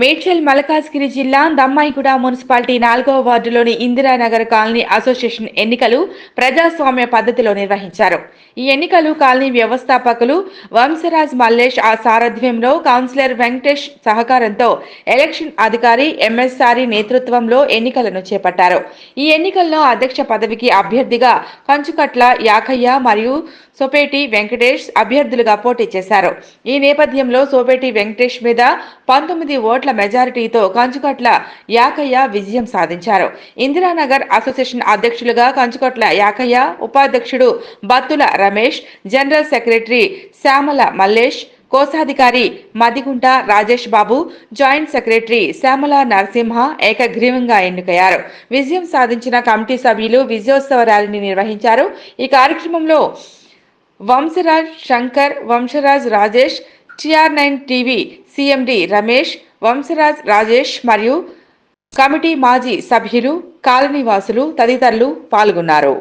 మేడ్చల్ మలకాజ్గిరి జిల్లా దమ్మాయిగూడ మున్సిపాలిటీ నాలుగవ వార్డులోని Indiranagar colony association ఎన్నికలు ప్రజాస్వామ్య పద్ధతిలో నిర్వహించారు. ఈ ఎన్నికలు కాలనీ వ్యవస్థాపకులు వంశరాజ్ మల్లేష్ ఆ సారథ్యంలో కౌన్సిలర్ వెంకటేష్ సహకారంతో ఎలక్షన్ అధికారి ఎంఎస్సారి నేతృత్వంలో ఎన్నికలను చేపట్టారు. ఈ ఎన్నికల్లో అధ్యక్ష పదవికి అభ్యర్థిగా కంచుకట్ల యాకయ్య మరియు సోపేటి వెంకటేష్ అభ్యర్థులుగా పోటీ చేశారు. ఈ నేపథ్యంలో సోపేటి వెంకటేష్ మీద పంతొమ్మిది ఓట్ల మెజారిటీతో కంచుకట్ల యాకయ్య విజయం సాధించారు. ఇందిరానగర్ అసోసియేషన్ అధ్యక్షులుగా కంచుకట్ల యాకయ్య ఉపాధ్యక్షుడు బత్తుల రమేష్ జనరల్ సెక్రటరీ శ్యామల మల్లేష్ కోశాధికారి మదిగుంట రాజేష్ బాబు జాయింట్ సెక్రటరీ శ్యామల నరసింహ ఏకగ్రీవంగా ఎన్నికయ్యారు. విజయం సాధించిన కమిటీ సభ్యులు విజయోత్సవ ర్యాలీని నిర్వహించారు. ఈ కార్యక్రమంలో Vamsharaj Shankar Vamsharaj Rajesh TR nine TV CMD Ramesh Vamsharaj Rajesh మరియు కమిటీ మాజీ సభ్యులు కాలనీవాసులు తదితరులు పాల్గొన్నారు.